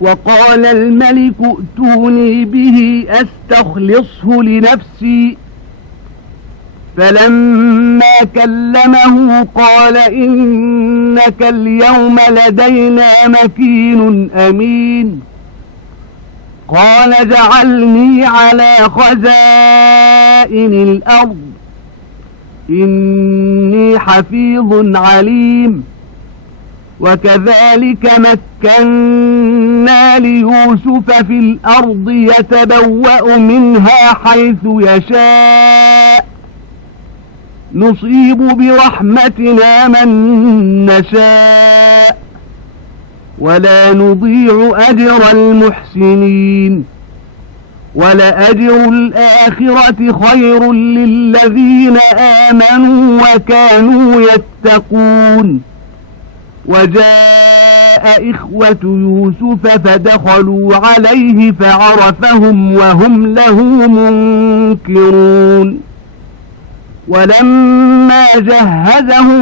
وقال الملك ائتوني به أستخلصه لنفسي فلما كلمه قال إنك اليوم لدينا مكين أمين قال اجعلني على خزائن الأرض إني حفيظ عليم وكذلك مكنا ليوسف في الأرض يتبوأ منها حيث يشاء نصيب برحمتنا من نشاء ولا نضيع أجر المحسنين ولأجر الآخرة خير للذين آمنوا وكانوا يتقون وجاء إخوة يوسف فدخلوا عليه فعرفهم وهم له منكرون ولما جهزهم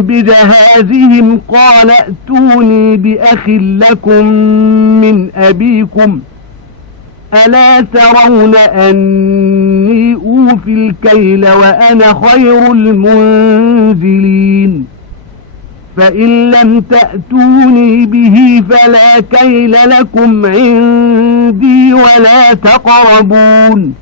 بجهازهم قال ائتوني بأخ لكم من أبيكم ألا ترون أني أوفي الكيل وأنا خير المنزلين فإن لم تأتوني به فلا كيل لكم عندي ولا تقربون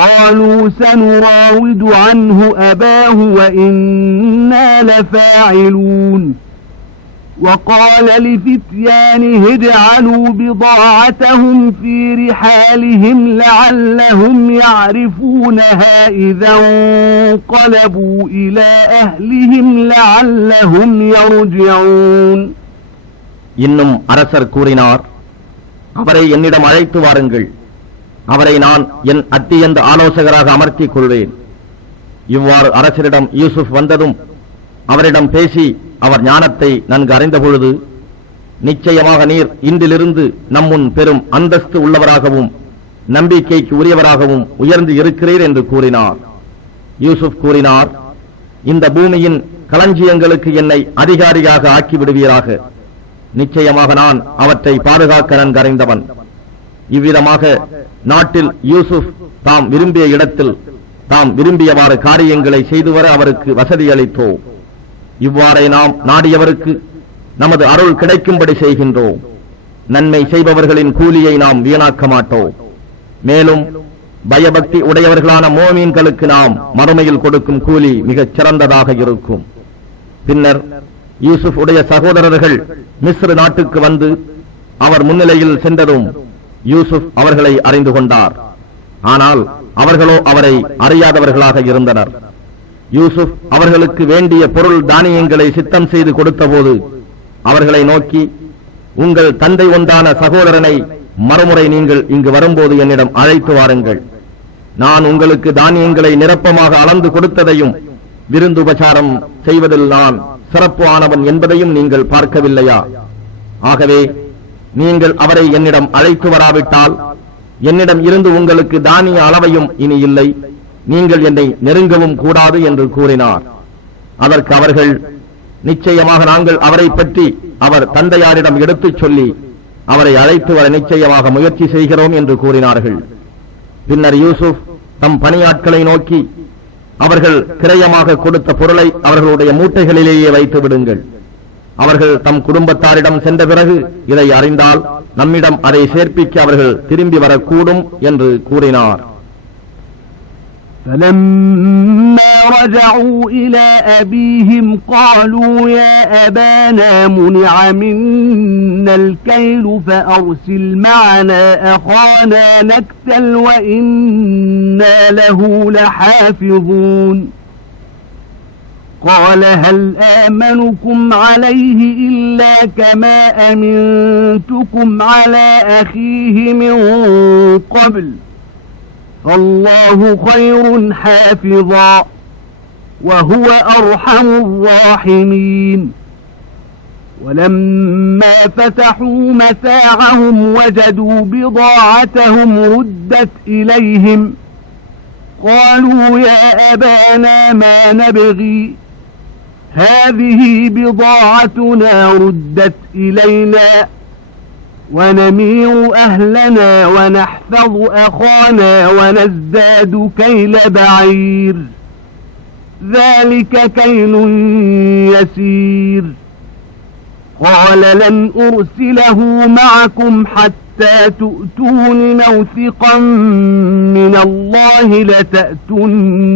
قالوا سنراود عنه أباه وإنا لفاعلون وقال لفتيانه اجعلوا بضاعتهم في رحالهم لعلهم يعرفونها إذا انقلبوا إلى أهلهم لعلهم يرجعون இன்னும் அரசர் கூறினார், அவரை என்னிடம் அழைத்து வாருங்கள், அவரை நான் என் அத்தியந்த ஆலோசகராக அமர்த்திக் கொள்வேன். இவ்வாறு அரசரிடம் யூசுப் வந்ததும் அவரிடம் பேசி அவர் ஞானத்தை நன்கு அறிந்த பொழுது, நிச்சயமாக நீர் இன்றிலிருந்து நம்முன் பெரும் அந்தஸ்து உள்ளவராகவும் நம்பிக்கைக்கு உரியவராகவும் உயர்ந்து இருக்கிறீர் என்று கூறினார். யூசுப் கூறினார், இந்த பூமியின் களஞ்சியங்களுக்கு என்னை அதிகாரியாக ஆக்கிவிடுவீராக. நிச்சயமாக நான் அவற்றை பாதுகாக்க நன்கறிந்தவன். இவ்விதமாக நாட்டில் யூசுப் தாம் விரும்பிய இடத்தில் தாம் விரும்பியவாறு காரியங்களை செய்து வர அவருக்கு வசதி அளித்தோம். இவ்வாறே நாம் நாடியவருக்கு நமது அருள் கிடைக்கும்படி செய்கின்றோம். நன்மை செய்பவர்களின் கூலியை நாம் வீணாக்க மாட்டோம். மேலும் பயபக்தி உடையவர்களான மோமீன்களுக்கு நாம் மறுமையில் கொடுக்கும் கூலி மிகச் சிறந்ததாக இருக்கும். பின்னர் யூசுப் உடைய சகோதரர்கள் மிஸ்ர் நாட்டுக்கு வந்து அவர் முன்னிலையில் சென்றதும் யூசுப் அவர்களை அறிந்து கொண்டார். ஆனால் அவர்களோ அவரை அறியாதவர்களாக இருந்தனர். யூசுப் அவர்களுக்கு வேண்டிய பொருள் தானியங்களை சித்தம் செய்து கொடுத்தபோது அவர்களை நோக்கி, உங்கள் தந்தை ஒன்றான சகோதரனை மறுமுறை நீங்கள் இங்கு வரும்போது என்னிடம் அழைத்து வாருங்கள். நான் உங்களுக்கு தானியங்களை நிரப்பமாக அளந்து கொடுத்ததையும் விருந்து உபசாரம் செய்வதில் நான் சிறப்பு ஆனவன் என்பதையும் நீங்கள் பார்க்கவில்லையா? ஆகவே நீங்கள் அவரை என்னிடம் அழைத்து வராவிட்டால் என்னிடம் இருந்து உங்களுக்கு தானிய அளவையும் இனி இல்லை, நீங்கள் என்னை நெருங்கவும் கூடாது என்று கூறினார். அதற்கு அவர்கள், நிச்சயமாக நாங்கள் அவரை பற்றி அவர் தந்தையாரிடம் எடுத்துச் சொல்லி அவரை அழைத்து வர நிச்சயமாக முயற்சி செய்கிறோம் என்று கூறினார்கள். பின்னர் யூசுப் தம் பணியாட்களை நோக்கி, அவர்கள் கிரயமாக கொடுத்த பொருளை அவர்களுடைய மூட்டைகளிலேயே வைத்து விடுங்கள். அவர்கள் தம் குடும்பத்தாரிடம் சென்ற பிறகு இதை அறிந்தால் நம்மிடம் அதை சேர்ப்பிக்க அவர்கள் திரும்பி வரக்கூடும் என்று கூறினார். فلما رجعوا إلى أبيهم قالوا يا أبانا منع منا الكيل فأرسل معنا أخانا نكتل وإنا له لحافظون قال هل آمنكم عليه إلا كما أمنتكم على أخيه من قبل فالله خير حافظا وهو أرحم الراحمين ولما فتحوا متاعهم وجدوا بضاعتهم ردت إليهم قالوا يا أبانا ما نبغي هذه بضاعتنا ردت إلينا ونمير أهلنا ونحفظ أخانا ونزداد كيل بعير ذلك كيل يسير قال لن أرسله معكم حتى تؤتون موثقا من الله لتأتونني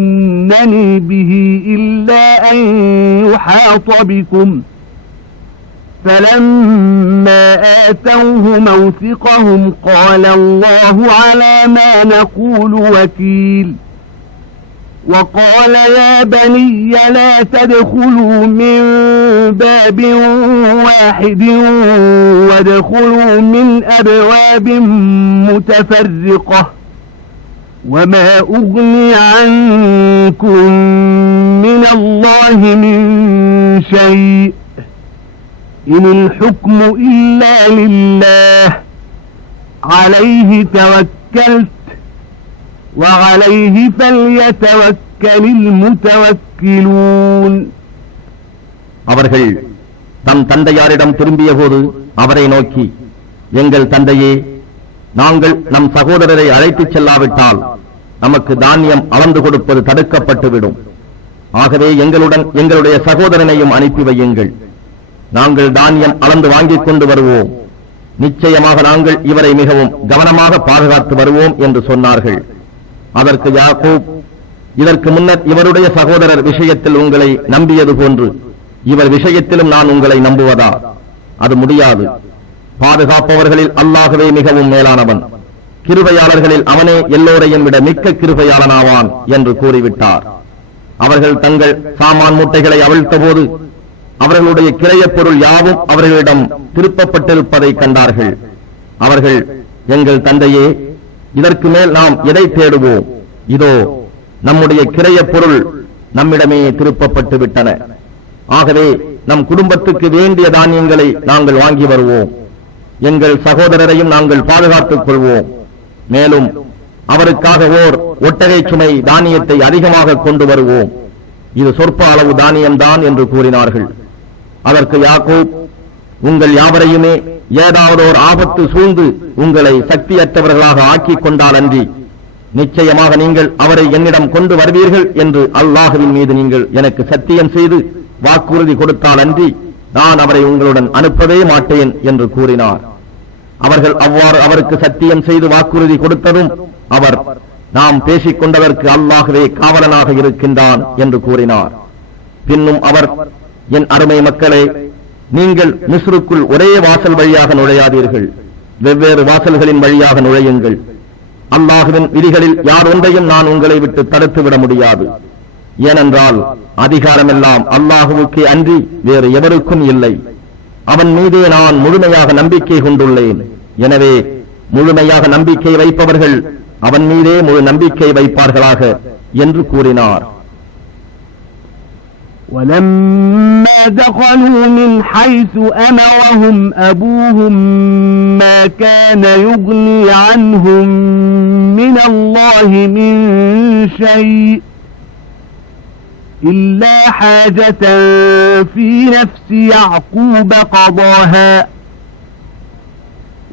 به إلا أن يحاط بكم فلما آتوه موثقهم قال الله على ما نقول وكيل وقال يا بني لا تدخلوا من باب واحد وادخلوا من أبواب متفرقة وما أغني عنكم من الله من شيء إن الحكم إلا لله عليه توكلت وعليه فليتوكل المتوكلون. அவர்கள் தம் தந்தையாரிடம் திரும்பிய போது அவரை நோக்கி, எங்கள் தந்தையே, நாங்கள் நம் சகோதரரை அழைத்துச் செல்லாவிட்டால் நமக்கு தானியம் அளந்து கொடுப்பது தடுக்கப்பட்டுவிடும். ஆகவே எங்களுடன் எங்களுடைய சகோதரனையும் அனுப்பி வையுங்கள். நாங்கள் தானியம் அளந்து வாங்கிக் கொண்டு வருவோம். நிச்சயமாக நாங்கள் இவரை மிகவும் கவனமாக பாதுகாத்து வருவோம் என்று சொன்னார்கள். அதற்கு யாக்கூப், இதற்கு முன்னர் இவருடைய சகோதரர் விஷயத்தில் உங்களை நம்பியது போன்று இவர் விஷயத்திலும் நான் உங்களை நம்புவதா? அது முடியாது. பாதுகாப்பவர்களில் அல்லாஹ்வே மிகவும் மேலானவன், கிருபையாளர்களில் அவனே எல்லோரையும் விட மிக்க கிருபையாளனாவான் என்று கூறிவிட்டார். அவர்கள் தங்கள் சாமான் மூட்டைகளை அவிழ்த்த போது அவர்களுடைய கிரையப் பொருள் யாவும் அவர்களிடம் திருப்பப்பட்டிருப்பதை கண்டார்கள். அவர்கள், எங்கள் தந்தையே, இதற்கு மேல் நாம் எதை தேடுவோம்? இதோ நம்முடைய கிரையப் பொருள் நம்மிடமே திருப்பப்பட்டு விட்டன. ஆகவே நம் குடும்பத்துக்கு வேண்டிய தானியங்களை நாங்கள் வாங்கி வருவோம். எங்கள் சகோதரரையும் நாங்கள் பாதுகாத்துக் கொள்வோம். மேலும் அவருக்காக ஓர் ஒட்டகை சுமை தானியத்தை அதிகமாக கொண்டு வருவோம். இது சொற்ப அளவு தானியம்தான் என்று கூறினார்கள். அதற்கு யாக்கூப், உங்கள் யாவரையுமே ஏதாவது ஒரு ஆபத்து சூழ்ந்து உங்களை சக்தியற்றவர்களாக ஆக்கிக் கொண்டால் அன்றி நிச்சயமாக நீங்கள் அவரை என்னிடம் கொண்டு வருவீர்கள் என்று அல்லாஹ்வின் மீது நீங்கள் எனக்கு சத்தியம் செய்து வாக்குறுதி கொடுத்தால் அன்றி நான் அவரை உங்களுடன் அனுப்பவே மாட்டேன் என்று கூறினார். அவர்கள் அவ்வாறு அவருக்கு சத்தியம் செய்து வாக்குறுதி கொடுத்ததும் அவர், நாம் பேசிக் கொண்டதற்கு அல்லாஹ்வே காவலனாக இருக்கின்றான் என்று கூறினார். பின்னும் அவர், என் அருமை மக்களே, நீங்கள் மிஸ்ருக்குள் ஒரே வாசல் வழியாக நுழையாதீர்கள், வெவ்வேறு வாசல்களின் வழியாக நுழையுங்கள். அல்லாஹ்வின் விதிகளில் யார் ஒன்றையும் நான் உங்களை விட்டு தடுத்துவிட முடியாது. ஏனென்றால் அதிகாரமெல்லாம் அல்லாஹுவுக்கே அன்றி வேறு எவருக்கும் இல்லை. அவன் மீதே நான் முழுமையாக நம்பிக்கை கொண்டுள்ளேன். எனவே முழுமையாக நம்பிக்கை வைப்பவர்கள் அவன் மீதே முழு நம்பிக்கை வைப்பார்களாக என்று கூறினார். وَلَمَّا دَخَلُوا مِنْ حَيْثُ أَمَرَهُمْ أَبُوهُمْ مَا كَانَ يُغْنِي عَنْهُمْ مِنَ اللَّهِ مِنْ شَيْءٍ إِلَّا حَاجَةً فِي نَفْسِ يَعْقُوبَ قَضَاهَا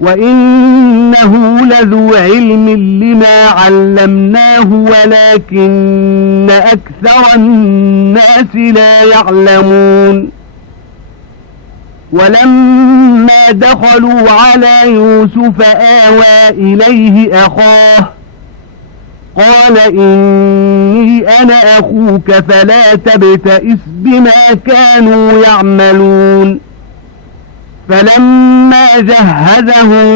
وَإِنَّهُ لَذُو عِلْمٍ لِمَا عَلَّمْنَاهُ وَلَكِنَّ أَكْثَرَ النَّاسِ لَا يَعْلَمُونَ. وَلَمَّا دَخَلُوا عَلَى يُوسُفَ آوَى إِلَيْهِ أَخَاهُ قَالَ إِنِّي أَنَا أَخُوكَ فَلَا تَبْتَئِسْ بِمَا كَانُوا يَعْمَلُونَ. فَلَمَّا جَهَّزَهُم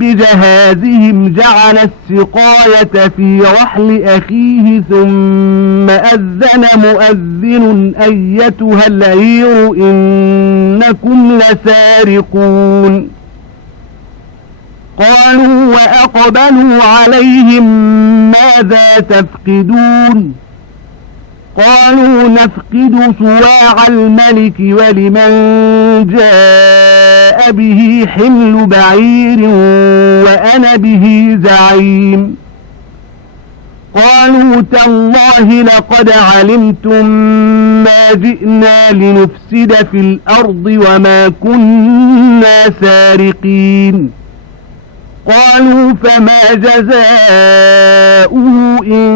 بِجَهَازِهِمْ جَعَلَ السِّقَايَةَ فِي رَحْلِ أَخِيهِ ثُمَّ أَذَّنَ مُؤَذِّنٌ أَيَّتُهَا الْعِيرُ إِنَّكُمْ لَسَارِقُونَ. قَالُوا وَأَقْبَلُوا عَلَيْهِمْ مَاذَا تَفْقِدُونَ قَالُوا نَفْقِدُ صُوَاعَ الْمَلِكِ وَلِمَنْ جَاءَ بِهِ حِمْلُ بَعِيرٍ وَأَنَا بِهِ زَعِيمٌ. قالوا تالله لقد علمتم ما جئنا لنفسد في الأرض وما كنا سارقين قالوا فما جزاؤه إن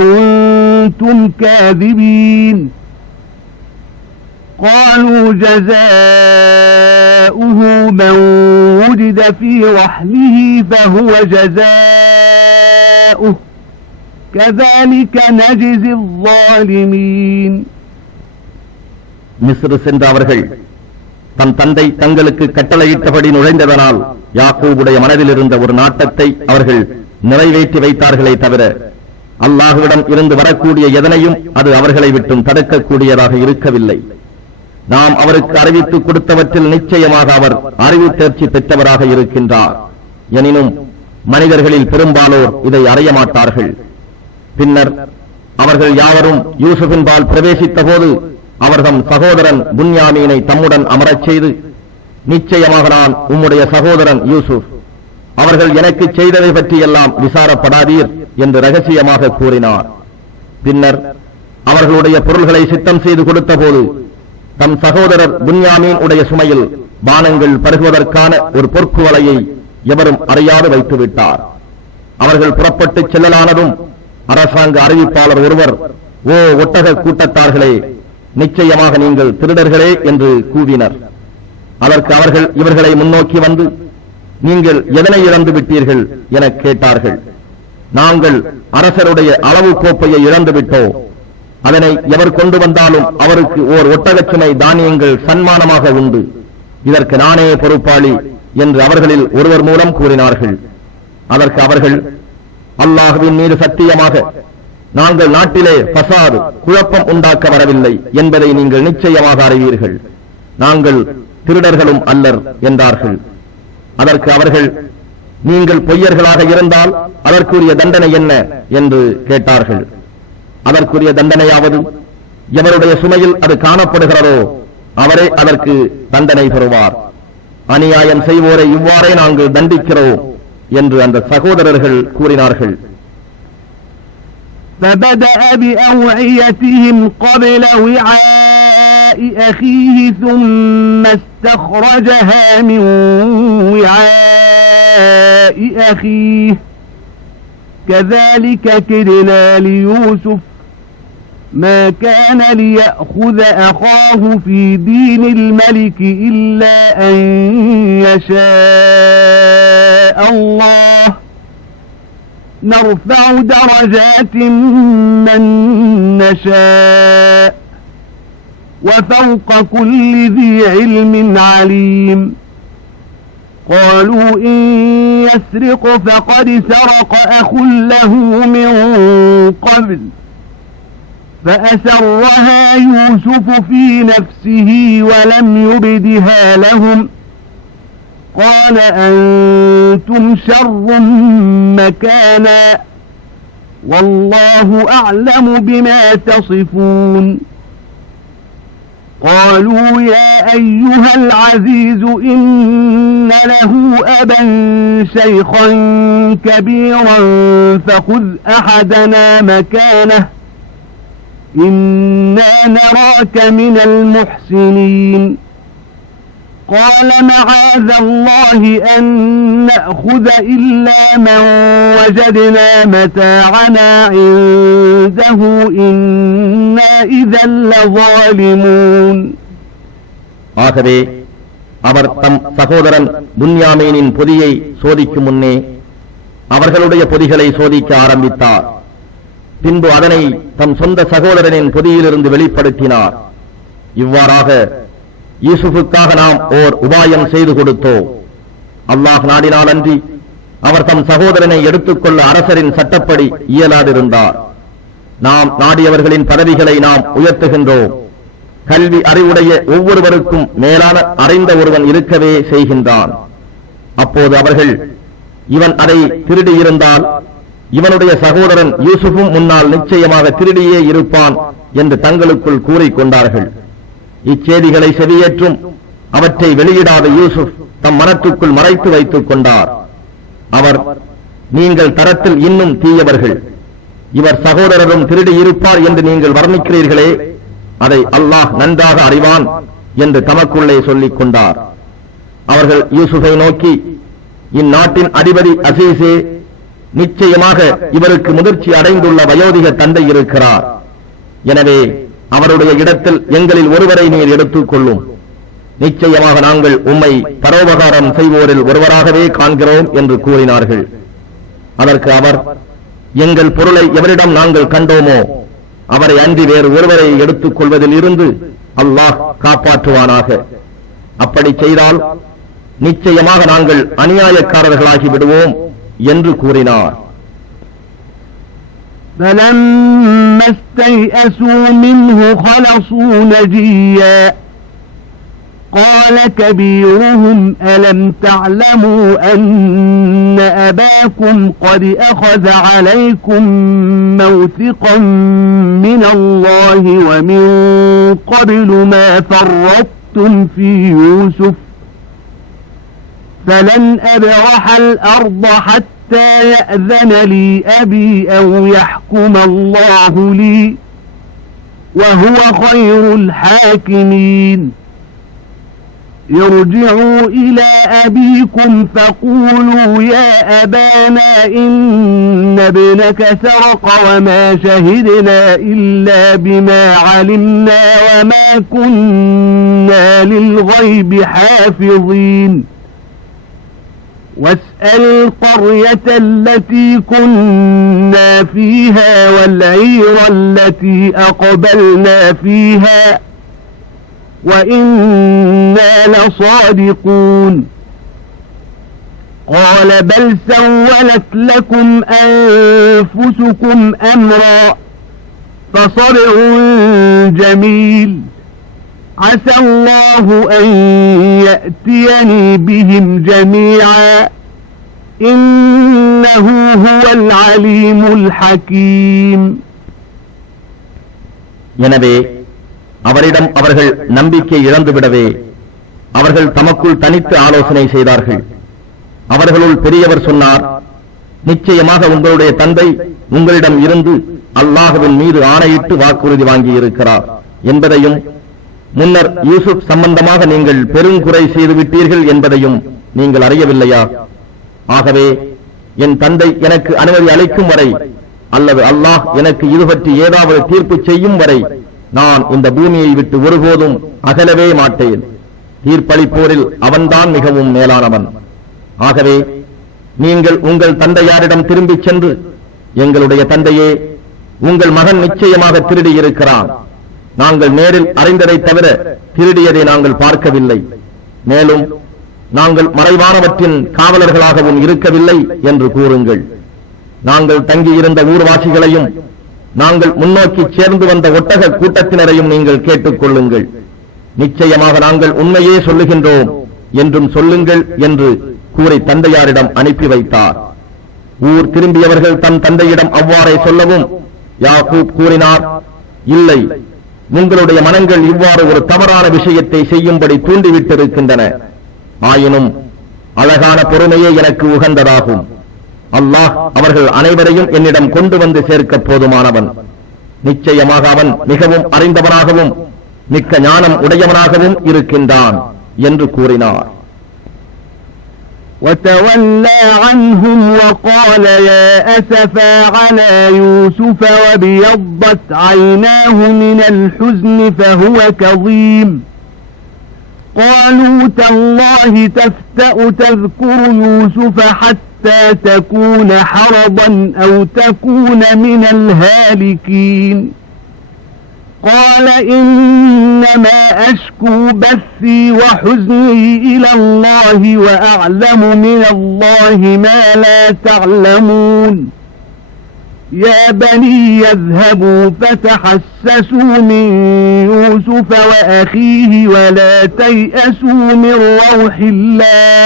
كنتم كاذبين قالوا جزاؤه من وجد في رحله فهو جزاؤه كذلك نجزي الظالمين. மிஸ்ர் சென்ற அவர்கள் தம் தந்தை தங்களுக்கு கட்டளையிட்டபடி நுழைந்ததனால் யாக்கூபுடைய மனதில் இருந்த ஒரு நாட்டத்தை அவர்கள் நிறைவேற்றி வைத்தார்களே தவிர அல்லாஹ்விடம் இருந்து வரக்கூடிய எதனையும் அது அவர்களை விட்டும் தடுக்கக்கூடியதாக இருக்கவில்லை. நாம் அவருக்கு அறிவித்து கொடுத்தவற்றில் நிச்சயமாக அவர் அறிவு தேர்ச்சி பெற்றவராக இருக்கின்றார். எனினும் மனிதர்களில் பெரும்பாலோர் இதை அறிய மாட்டார்கள். பின்னர் அவர்கள் யாவரும் யூசுஃபின்பால் பிரவேசித்த போது அவர் தம் சகோதரன் புன்யாமீனை தம்முடன் அமரச் செய்து, நிச்சயமாக நான் உம்முடைய சகோதரன் யூசுப், அவர்கள் எனக்கு செய்ததை பற்றியெல்லாம் விசாரப்படாதீர் என்று ரகசியமாக கூறினார். பின்னர் அவர்களுடைய பொருள்களை சித்தம் செய்து கொடுத்த போது தம் சகோதரர் புன்யாமீன் உடைய சுமையில் பானங்கள் பருகுவதற்கான ஒரு பொற்குவலையை எவரும் அறியாது வைத்துவிட்டார். அவர்கள் புறப்பட்டு செல்லலானதும் அரசாங்க அறிவிப்பாளர் ஒருவர், ஓ ஒட்டக கூட்டத்தார்களே, நிச்சயமாக நீங்கள் திருடர்களே என்று கூவினர். அதற்கு அவர்கள் இவர்களை முன்னோக்கி வந்து, நீங்கள் எதனை இழந்து விட்டீர்கள் என கேட்டார்கள். நாங்கள் அரசருடைய அளவு கோப்பையை இழந்து விட்டோம். அதனை எவர் கொண்டு வந்தாலும் அவருக்கு ஓர் ஒட்டகச்சுமை தானியங்கள் சன்மானமாக உண்டு. இதற்கு நானே பொறுப்பாளி என்று அவர்களில் ஒருவர் மூலம் கூறினார்கள். அதற்கு அவர்கள், அல்லாஹ்வின் மீது சத்தியமாக நாங்கள் நாட்டிலே பசாது குழப்பம் உண்டாக்க வரவில்லை என்பதை நீங்கள் நிச்சயமாக அறிவீர்கள். நாங்கள் திருடர்களும் அல்லர் என்றார்கள். அதற்கு அவர்கள், நீங்கள் பொய்யர்களாக இருந்தால் அதற்குரிய தண்டனை என்ன என்று கேட்டார்கள். அதற்குரிய தண்டனையாவது, எவருடைய சுமையில் அது காணப்படுகிறதோ அவரே அதற்கு தண்டனை பெறுவார். அநியாயம் செய்வோரை இவ்வாறே நாங்கள் தண்டிக்கிறோம் என்று அந்த சகோதரர்கள் கூறினார்கள். فبدأ بأوعيتهم قبل وعاء أخيه ثم استخرجها من وعاء أخيه كذلك كدنا ليوسف ما كان ليأخذ أخاه في دين الملك إلا أن يشاء الله نرفع درجات من نشاء وفوق كل ذي علم عليم قالوا إن يسرق فقد سرق أخ له من قبل فأسرها يوسف في نفسه ولم يبدها لهم قال أنتم شر مكانا والله أعلم بما تصفون قالوا يا أيها العزيز إن له أبا شيخا كبيرا فخذ أحدنا مكانه إنا نراك من المحسنين قال معاذ الله أن نأخذ إلا من وجدنا متاعنا عنده إنا إذا لظالمون. ஆகவே அவர் தம் சகோதரன் புன்யாமீனின் பொதியை சோதிக்கும் முன்னே அவர்களுடைய பொதிகளை சோதிக்க ஆரம்பித்தார். பின்பு அதனை தம் சொந்த சகோதரனின் பொதியிலிருந்து வெளிப்படுத்தினார். இவ்வாறாக யூசுஃபுக்காக நாம் ஓர் உபாயம் செய்து கொடுத்தோம். அல்லாஹ் நாடினாலன்றி அவர் தம் சகோதரனை எடுத்துக்கொள்ள அரசரின் சட்டப்படி இயலாதிருந்தார். நாம் நாடியவர்களின் பதவிகளை நாம் உயர்த்துகின்றோம். கல்வி அறிவுடைய ஒவ்வொருவருக்கும் மேலான அறிந்த ஒருவன் இருக்கவே செய்கின்றான். அப்போது அவர்கள், இவன் அதை திருடியிருந்தால் இவனுடைய சகோதரன் யூசுஃபும் முன்னால் நிச்சயமாக திருடியே இருப்பான் என்று தங்களுக்குள் கூறிக்கொண்டார்கள். இச்செய்திகளை செவியேற்றும் அவற்றை வெளியிடாத யூசுப் தம் மனத்துக்குள் மறைத்து வைத்துக் கொண்டார். அவர், நீங்கள் தரத்தில் இன்னும் தீயவர்கள், இவர் சகோதரரும் திருடி இருப்பார் என்று நீங்கள் வர்ணிக்கிறீர்களே, அதை அல்லாஹ் நன்றாக அறிவான் என்று தமக்குள்ளே சொல்லிக் கொண்டார். அவர்கள் யூசுஃபை நோக்கி, இந்நாட்டின் அதிபதி அசீசே, நிச்சயமாக இவருக்கு முதிர்ச்சி அடைந்துள்ள வயோதிக தந்தை இருக்கிறார். எனவே அவருடைய இடத்தில் எங்களில் ஒருவரை நீர் எடுத்துக் கொள்ளும். நிச்சயமாக நாங்கள் உம்மை பரோபகாரம் செய்வோரில் ஒருவராகவே காண்கிறோம் என்று கூறினார்கள். அதற்கு அவர், எங்கள் பொருளை எவரிடம் நாங்கள் கண்டோமோ அவரை அன்றி வேறு ஒருவரை எடுத்துக் கொள்வதில் இருந்து அல்லாஹ் காப்பாற்றுவானாக. அப்படி செய்தால் நிச்சயமாக நாங்கள் அநியாயக்காரர்களாகி விடுவோம் என்று கூறினார். فَلَمَّا اسْتَيْأَسُوا مِنْهُ خَلَصُوا نَجِيًّا قَالَ كَبِيرُهُمْ أَلَمْ تَعْلَمُوا أَنَّ أَبَاكُمْ قَدْ أَخَذَ عَلَيْكُمْ مَوْثِقًا مِنَ اللَّهِ وَمِنْ قَبْلُ مَا فَرَّطْتُمْ فِي يُوسُفَ فَلَنْ أَبْرَحَ الْأَرْضَ حَتَّى يَأْذَنَ لِي أَبِي أَوْ يَحْكُمَ اللَّهُ لِي وَهُوَ خَيْرُ الْحَاكِمِينَ ارجعوا إلى أبيكم فقولوا يا أبانا إن ابنك سرق وما شهدنا إلا بما علمنا وما كنا للغيب حافظين واسأل القرية التي كنا فيها والعير التي أقبلنا فيها وَإِنَّا لَصَادِقُونَ قَالَ بَلْ سَوَّلَتْ لَكُمْ أَنفُسُكُمْ أَمْرًا فَصَبْرٌ جَمِيلٌ عَسَى اللَّهُ أَن يَأْتِيَنِي بِهِمْ جَمِيعًا إِنَّهُ هُوَ الْعَلِيمُ الْحَكِيمُ. எனவே அவரிடம் அவர்கள் நம்பிக்கை இழந்துவிடவே அவர்கள் தமக்குள் தனித்து ஆலோசனை செய்தார்கள். அவர்களுள் பெரியவர் சொன்னார், நிச்சயமாக உங்களுடைய தந்தை உங்களிடம் இருந்து அல்லாஹ்வின் மீது ஆணையிட்டு வாக்குறுதி வாங்கியிருக்கிறார் என்பதையும், முன்னர் யூசுப் சம்பந்தமாக நீங்கள் பெருங்குறை செய்துவிட்டீர்கள் என்பதையும் நீங்கள் அறியவில்லையா? ஆகவே என் தந்தை எனக்கு அனுமதி அளிக்கும் வரை அல்லது அல்லாஹ் எனக்கு இது பற்றி ஏதாவது தீர்ப்பு செய்யும் வரை நான் இந்த பூமியை விட்டு ஒருபோதும் அகலவே மாட்டேன். தீர்ப்பளிப்போரில் அவன்தான் மிகவும் மேலானவன். ஆகவே நீங்கள் உங்கள் தந்தையாரிடம் திரும்பிச் சென்று, எங்களுடைய தந்தையே, உங்கள் மகன் நிச்சயமாக திருடி இருக்கிறான். நாங்கள் நேரில் அறிந்ததை தவிர திருடியதை நாங்கள் பார்க்கவில்லை. மேலும் நாங்கள் மறைவானவற்றின் காவலர்களாகவும் இருக்கவில்லை என்று கூறுங்கள். நாங்கள் தங்கியிருந்த ஊர்வாசிகளையும் நாங்கள் முன்னோக்கி சேர்ந்து வந்த ஒட்டக கூட்டத்தினரையும் நீங்கள் கேட்டுக் கொள்ளுங்கள். நிச்சயமாக நாங்கள் உண்மையே சொல்லுகின்றோம் என்றும் சொல்லுங்கள் என்று கூறி தந்தையாரிடம் அனுப்பி வைத்தார். ஊர் திரும்பியவர்கள் தம் தந்தையிடம் அவ்வாறே சொல்லவும் யாக்கூப் கூறினார், இல்லை, உங்களுடைய மனங்கள் இவ்வாறு ஒரு தவறான விஷயத்தை செய்யும்படி தூண்டிவிட்டிருக்கின்றன. ஆயினும் அழகான பொறுமையே எனக்கு உகந்ததாகும். அல்லாஹ் அவர்கள் அனைவரையும் என்னிடம் கொண்டு வந்து சேர்க்க போதுமானவன். நிச்சயமாக அவன் மிகவும் அறிந்தவனாகவும் மிக்க ஞானம் உடையவனாகவும் இருக்கின்றான் என்று கூறினார். وَتَوَلَّى عَنْهُمْ وَقَالَ يَا أَسَفَا عَلَى يُوسُفَ وَابْيَضَّتْ عَيْنَاهُ مِنَ الْحُزْنِ فَهُوَ كَظِيمٌ قَالُوا تَاللَّهِ تَفْتَأُ تَذْكُرُ يُوسُفَ حَتَّى تَكُونَ حَرَضًا أَوْ تَكُونَ مِنَ الْهَالِكِينَ قَالَ إِنَّمَا أَشْكُو بَثِّي وَحُزْنِي إِلَى اللَّهِ وَأَعْلَمُ مِنَ اللَّهِ مَا لَا تَعْلَمُونَ يَا بَنِيَّ اذْهَبُوا فَتَحَسَّسُوا مِن يُوسُفَ وَأَخِيهِ وَلَا تَيْأَسُوا مِن رَّوْحِ اللَّهِ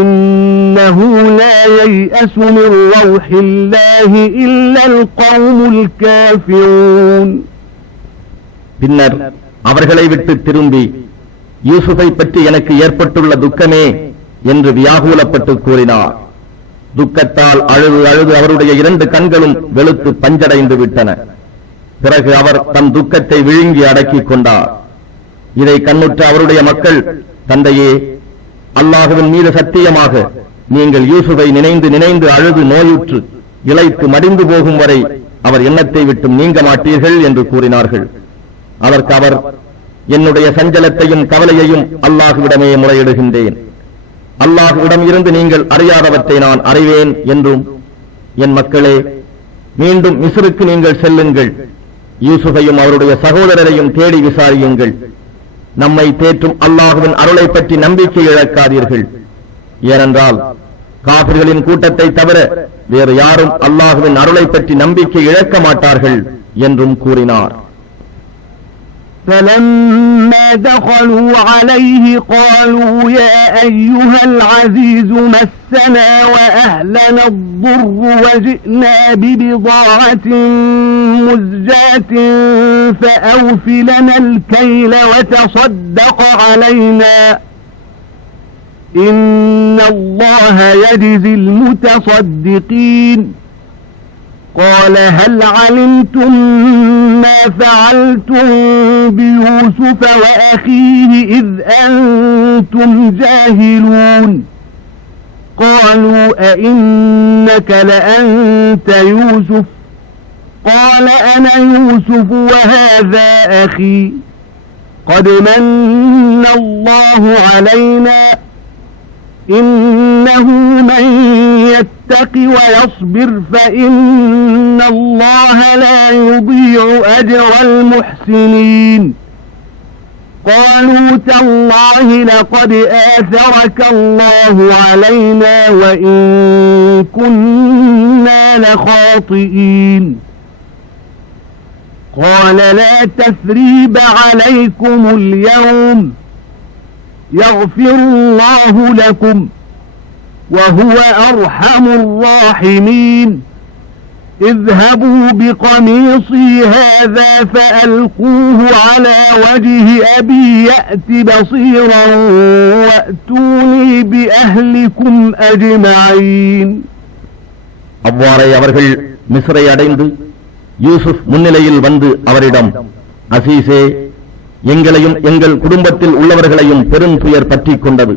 إِنَّهُ لَا يَيْأَسُ مِن رَّوْحِ اللَّهِ إِلَّا الْقَوْمُ الْكَافِرُونَ. பின்னர் அவர்களை விட்டு திரும்பி, யூசுஃபை பற்றி எனக்கு ஏற்பட்டுள்ள துக்கமே என்று வியாகுலப்பட்டு கூறினார். துக்கத்தால் அழுது அழுது அவருடைய 2 கண்களும் வெளுத்து பஞ்சடைந்து விட்டன. பிறகு அவர் தம் துக்கத்தை விழுங்கி அடக்கிக் கொண்டார். இதை கண்ணுற்ற அவருடைய மக்கள், தந்தையே, அல்லாஹுவின் மீது சத்தியமாக நீங்கள் யூசுஃபை நினைந்து நினைந்து அழுது நோயுற்று இளைத்து மடிந்து போகும் வரை அவர் எண்ணத்தை விட்டு நீங்க மாட்டீர்கள் என்று கூறினார்கள். அதற்கு அவர், என்னுடைய சஞ்சலத்தையும் கவலையையும் அல்லாஹுவிடமே முறையிடுகின்றேன். அல்லாஹுவிடம் இருந்து நீங்கள் அறியாதவற்றை நான் அறிவேன் என்றும், என் மக்களே, மீண்டும் மிஸ்ருக்கு நீங்கள் செல்லுங்கள், யூசுஃபையும் அவருடைய சகோதரரையும் தேடி விசாரியுங்கள். நம்மை தேற்றும் அல்லாஹுவின் அருளை பற்றி நம்பிக்கை இழக்காதீர்கள். ஏனென்றால் காபிர்களின் கூட்டத்தை தவிர வேறு யாரும் அல்லாஹுவின் அருளை பற்றி நம்பிக்கை இழக்க மாட்டார்கள் என்றும் கூறினார். فَلَمَّا دَخَلُوا عَلَيْهِ قَالُوا يَا أَيُّهَا الْعَزِيزُ مَسَّنَا وَأَهْلَنَا الضُّرُّ وَجِئْنَا بِبِضَاعَةٍ مُزْجَاةٍ فَأَوْفِ لَنَا الْكَيْلَ وَتَصَدَّقْ عَلَيْنَا إِنَّ اللَّهَ يَجْزِي الْمُتَصَدِّقِينَ. قال هل علمتم ما فعلتم بيوسف وأخيه إذ أنتم جاهلون. قالوا أئنك لأنت يوسف؟ قال أنا يوسف وهذا أخي قد من الله علينا إنه من يتق ويصبر فإن الله لا يضيع أجر المحسنين. قالوا تالله لقد آثرك الله علينا وإن كنا لخاطئين. قال لا تثريب عليكم اليوم يغفر الله لكم وهو أرحم الراحمين. اذهبوا بقميصي هذا فألقوه على وجه أبي يأت بصيرا وأتوني بأهلكم أجمعين. அவ்வாறே அவர்கள் மிஸ்ரை அடைந்து யூசுப் முன்னிலையில் வந்து அவரிடம், அசீசே, எங்களையும் எங்கள் குடும்பத்தில் உள்ளவர்களையும் பெருந்துயர் பற்றிக் கொண்டது.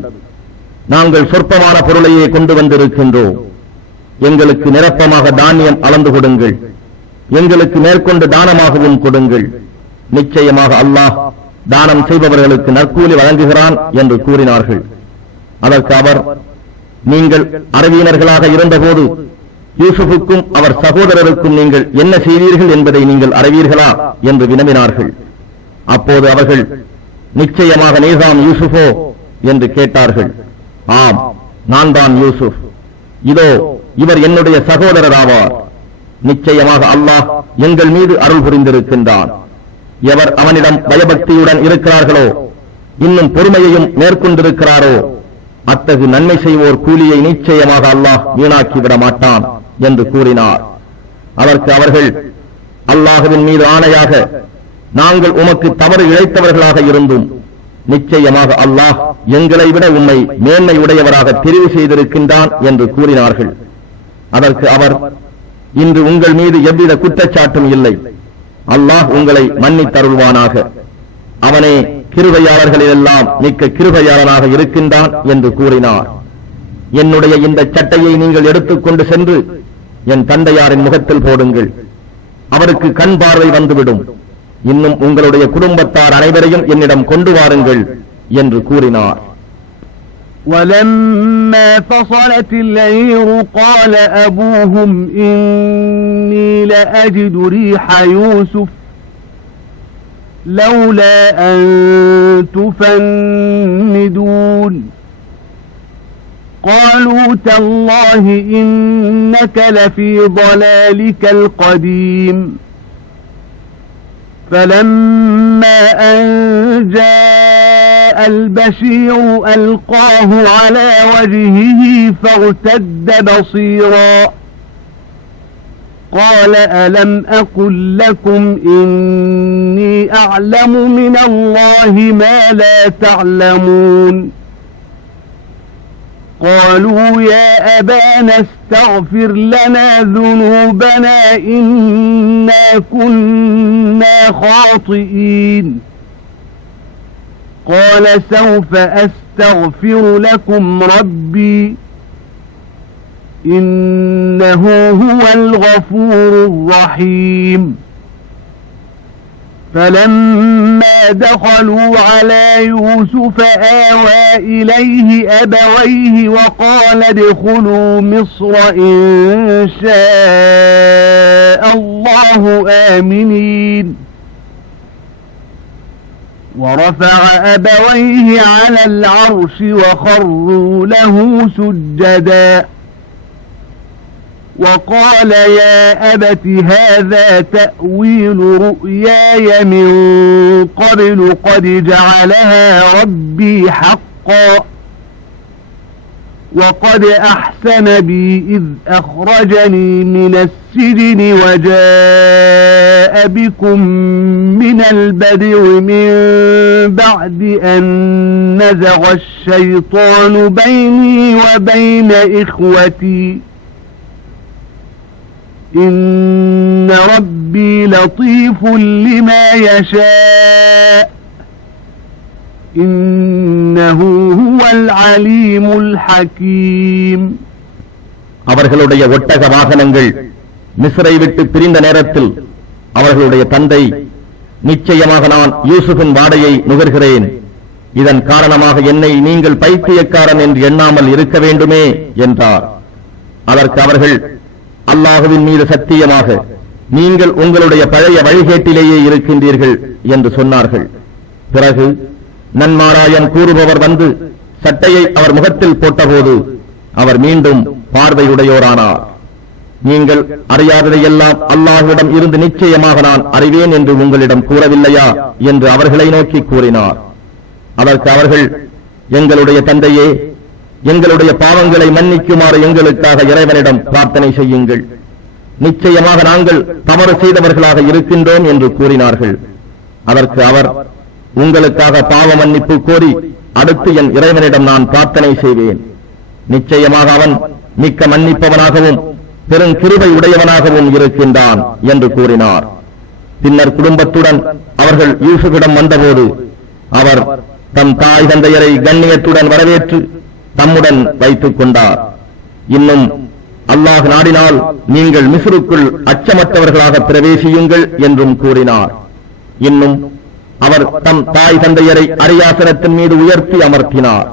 நாங்கள் சொற்பமான பொருளையே கொண்டு வந்திருக்கின்றோம். எங்களுக்கு நிரப்பமாக தானியம் அளந்து கொடுங்கள், எங்களுக்கு மேற்கொண்டு தானமாகவும் கொடுங்கள். நிச்சயமாக அல்லாஹ் தானம் செய்பவர்களுக்கு நற்கூலி வழங்குகிறான் என்று கூறினார்கள். அதற்கு அவர், நீங்கள் அறிவியினர்களாக இருந்தபோது யூசுஃபுக்கும் அவர் சகோதரருக்கும் நீங்கள் என்ன செய்தீர்கள் என்பதை நீங்கள் அறிவீர்களா என்று வினவினார்கள். அப்போது அவர்கள், நிச்சயமாக நீர்தான் யூசுஃபோ என்று கேட்டார்கள். ஆம், நான் தான் யூசுப். இதோ இவர் என்னுடைய சகோதரர் ஆவார். நிச்சயமாக அல்லாஹ் எங்கள் மீது அருள் புரிந்திருக்கின்றான். எவர் அவனிடம் பயபக்தியுடன் இருக்கிறார்களோ, இன்னும் பொறுமையையும் மேற்கொண்டிருக்கிறாரோ, அத்தகு நன்மை செய்வோர் கூலியை நிச்சயமாக அல்லாஹ் வீணாக்கிவிட மாட்டான் என்று கூறினார். அதற்கு அவர்கள், அல்லாஹுவின் மீது ஆணையாக நாங்கள் உமக்கு தவறு இழைத்தவர்களாக இருந்தும் நிச்சயமாக அல்லாஹ் எங்களை விட உம்மை மேன்மை உடையவராக தெரிவு செய்திருக்கின்றான் என்று கூறினார்கள். அதற்கு அவர், இன்று உங்கள் மீது எவ்வித குற்றச்சாட்டும் இல்லை. அல்லாஹ் உங்களை மன்னித்தருள்வானாக. அவனே கிருபையாளர்களிலெல்லாம் மிக்க கிருபையாளனாக இருக்கின்றான் என்று கூறினார். என்னுடைய இந்த சட்டையை நீங்கள் எடுத்துக்கொண்டு சென்று என் தந்தையாரின் முகத்தில் போடுங்கள். அவருக்கு கண் பார்வை வந்துவிடும். இன்னும் உங்களுடைய குடும்பத்தார் அனைவரையும் என்னிடம் கொண்டு வாருங்கள் என்று கூறினார். وَلَمَّا فَصَلَتِ الْعِيرُ قَالَ أَبُوهُمْ إِنِّي لَأَجِدُ رِيحَ يُوسُفَ لَوْلَا أَن تُفَنِّدُونِ. قَالُوا تَاللَّهِ إِنَّكَ لَفِي ضَلَالِكَ الْقَدِيمِ. فَلَمَّا أَن جَاءَ الْبَشِيرُ أَلْقَاهُ عَلَى وَجْهِهِ فَارْتَدَّ بَصِيرًا قَالَ أَلَمْ أَقُل لَّكُمْ إِنِّي أَعْلَمُ مِنَ اللَّهِ مَا لَا تَعْلَمُونَ. قالوا يا أبانا استغفر لنا ذنوبنا إنا كنا خاطئين قال سوف أستغفر لكم ربي إنه هو الغفور الرحيم فلما دخلوا على يوسف آوى إليه أبويه وقال ادخلوا مصر إن شاء الله آمنين ورفع أبويه على العرش وخروا له سجدا وقال يا أبت هذا تأويل رؤياي من قبل قد جعلها ربي حقا وقد أحسن بي إذ أخرجني من السجن وجاء بكم من البدو من بعد أن نزغ الشيطان بيني وبين إخوتي إن ربي لطيف لما يشاء إنه هو العليم الحكيم. அவர்களுடைய ஒட்டக வாகனங்கள் மிஸ்ரை விட்டு பிரிந்த நேரத்தில் அவர்களுடைய தந்தை, நிச்சயமாக நான் யூசுஃபின் வாடையை நுகர்கிறேன், இதன் காரணமாக என்னை நீங்கள் பைத்தியக்காரன் என்று எண்ணாமல் இருக்க வேண்டுமே என்றார். அதற்கு அவர்கள், அல்லாஹுவின் மீது சத்தியமாக நீங்கள் உங்களுடைய பழைய வழிகேட்டிலேயே இருக்கின்றீர்கள் என்று சொன்னார்கள். பிறகு நன்மாராயன் கூறுபவர் வந்து சட்டையை அவர் முகத்தில் போட்டபோது அவர் மீண்டும் பார்வையுடையோரானார். நீங்கள் அறியாததையெல்லாம் அல்லாஹ்விடம் இருந்து நிச்சயமாக நான் அறிவேன் என்று உங்களிடம் கூறவில்லையா என்று அவர்களை நோக்கி கூறினார். அதற்கு அவர்கள், எங்களுடைய தந்தையே, எங்களுடைய பாவங்களை மன்னிக்குமாறு எங்களுக்காக இறைவனிடம் பிரார்த்தனை செய்யுங்கள், நிச்சயமாக நாங்கள் தவறு செய்தவர்களாக இருக்கின்றோம் என்று கூறினார்கள். அதற்கு அவர், உங்களுக்காக பாவ மன்னிப்பு கோரி அடுத்து என் இறைவனிடம் நான் பிரார்த்தனை செய்வேன், நிச்சயமாக அவன் மிக்க மன்னிப்பவனாகவும் பெருங்கிருபை உடையவனாகவும் இருக்கின்றான் என்று கூறினார். பின்னர் குடும்பத்துடன் அவர்கள் யூசுஃபிடம் வந்தபோது அவர் தம் தாய் தந்தையரை கண்ணியத்துடன் வரவேற்று தம்முடன் வைத்துக் கொண்டார். இன்னும் அல்லாஹ் நாடினால் நீங்கள் மிஸ்ருக்குள் அச்சமற்றவர்களாக பிரவேசியுங்கள் என்றும் கூறினார். இன்னும் அவர் தம் தாய் தந்தையரை அரியாசனத்தின் மீது உயர்த்தி அமர்த்தினார்.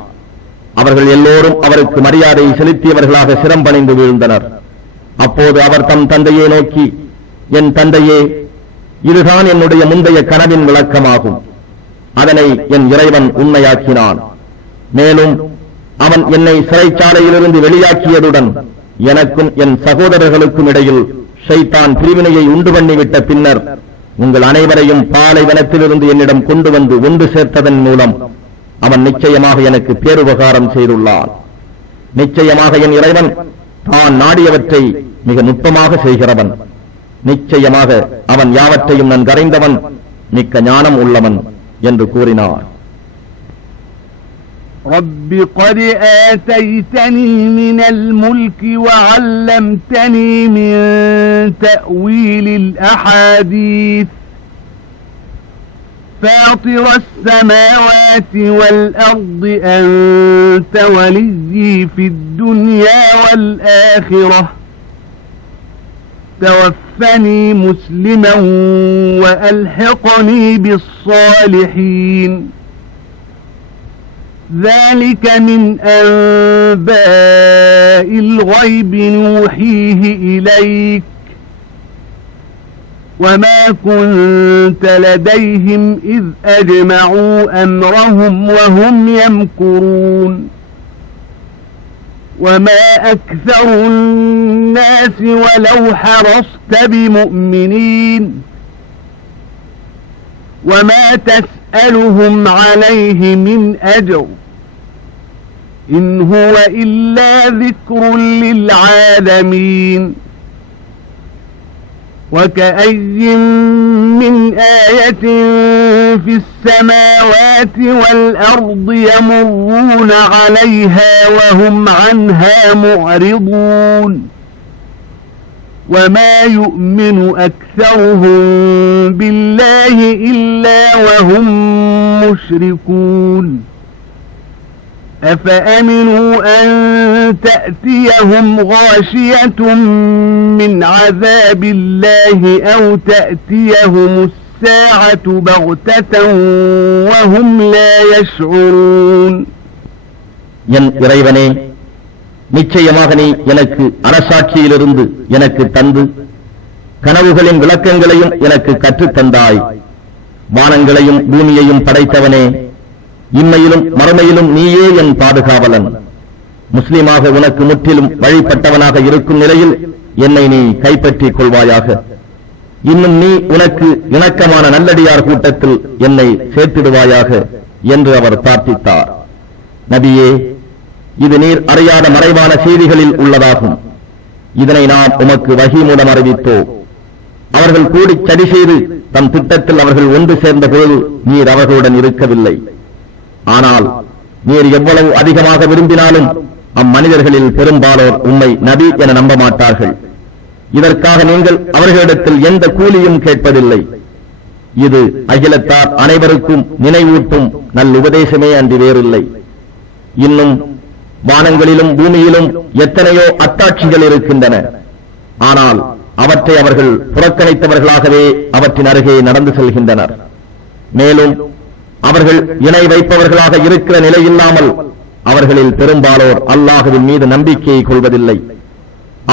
அவர்கள் எல்லோரும் அவருக்கு மரியாதை செலுத்தியவர்களாக சிரம்பணிந்து வீழ்ந்தனர். அப்போது அவர் தம் தந்தையை நோக்கி, என் தந்தையே, இதுதான் என்னுடைய முந்தைய கனவின் விளக்கமாகும். அதனை என் இறைவன் உண்மையாக்கினான். மேலும் அவன் என்னை சிறைச்சாலையிலிருந்து வெளியாக்கியதுடன் எனக்கும் என் சகோதரர்களுக்கும் இடையில் ஷைத்தான் பிரிவினையை உண்டு பண்ணிவிட்ட பின்னர் உங்கள் அனைவரையும் பாலைவனத்திலிருந்து என்னிடம் கொண்டு வந்து ஒன்று சேர்த்ததன் மூலம் அவன் நிச்சயமாக எனக்கு பேருபகாரம் செய்துள்ளான். நிச்சயமாக என் இறைவன் தான் நாடியவற்றை மிக நுட்பமாக செய்கிறவன். நிச்சயமாக அவன் யாவற்றையும் நன்கறிந்தவன், மிக்க ஞானம் உள்ளவன் என்று கூறினார். رب قد آتيتني من الملك وعلمتني من تأويل الأحاديث فاطر السماوات والأرض أنت وليي في الدنيا والآخرة توفني مسلما وألحقني بالصالحين ذلك من أنباء الغيب نوحيه إليك وما كنت لديهم إذ أجمعوا أمرهم وهم يمكرون وما أكثر الناس ولو حرصت بمؤمنين وما تسألهم عليه من أجر إن هو إلا ذكر للعالمين. وكأي من آية في السماوات والأرض يمرون عليها وهم عنها معرضون وما يؤمن أكثرهم بالله إلا وهم مشركون أفأمنوا أن تأتيهم غاشية من عذاب الله أو تأتيهم الساعة بغتة وهم لا يشعرون என் இறைவனே, நிச்சயமாக நீ எனக்கு அரசாட்சியிலிருந்து எனக்கு தந்து கனவுகளின் விளக்கங்களையும் எனக்கு கற்றுத் தந்தாய். வானங்களையும் பூமியையும் படைத்தவனே, இம்மையிலும் மறுமையிலும் நீயே என் பாதுகாவலன். முஸ்லிமாக உனக்கு முற்றிலும் வழிபட்டவனாக இருக்கும் நிலையில் என்னை நீ கைப்பற்றிக் கொள்வாயாக. இன்னும் நீ உனக்கு இணக்கமான நல்லடியார் கூட்டத்தில் என்னை சேர்த்திடுவாயாக என்று அவர் பிரார்த்தித்தார். நபியே, இது நீர் அறியாத மறைவான செய்திகளில் உள்ளதாகும். இதனை நாம் உமக்கு வஹி மூலம் அறிவித்தோம். அவர்கள் கூடி சதி செய்து தம் திட்டத்தில் அவர்கள் ஒன்று சேர்ந்த பொழுது நீர் அவர்களுடன் இருக்கவில்லை. ஆனால் நீர் எவ்வளவு அதிகமாக விரும்பினாலும் அம்மனிதர்களில் பெரும்பாலோர் உம்மை நபி என நம்ப மாட்டார்கள். இதற்காக நீங்கள் அவர்களிடத்தில் எந்த கூலியும் கேட்பதில்லை. இது அகிலத்தார் அனைவருக்கும் நினைவூட்டும் நல்லுபதேசமே அன்றி வேறில்லை. இன்னும் வானங்களிலும் பூமியிலும் எத்தனையோ அத்தாட்சிகள் இருக்கின்றன. ஆனால் அவற்றை அவர்கள் புறக்கணித்தவர்களாகவே அவற்றின் அருகே நடந்து செல்கின்றனர். மேலும் அவர்கள் இணை வைப்பவர்களாக இருக்கிற நிலையில்லாமல் அவர்களில் பெரும்பாலோர் அல்லாஹுவின் மீது நம்பிக்கையை கொள்வதில்லை.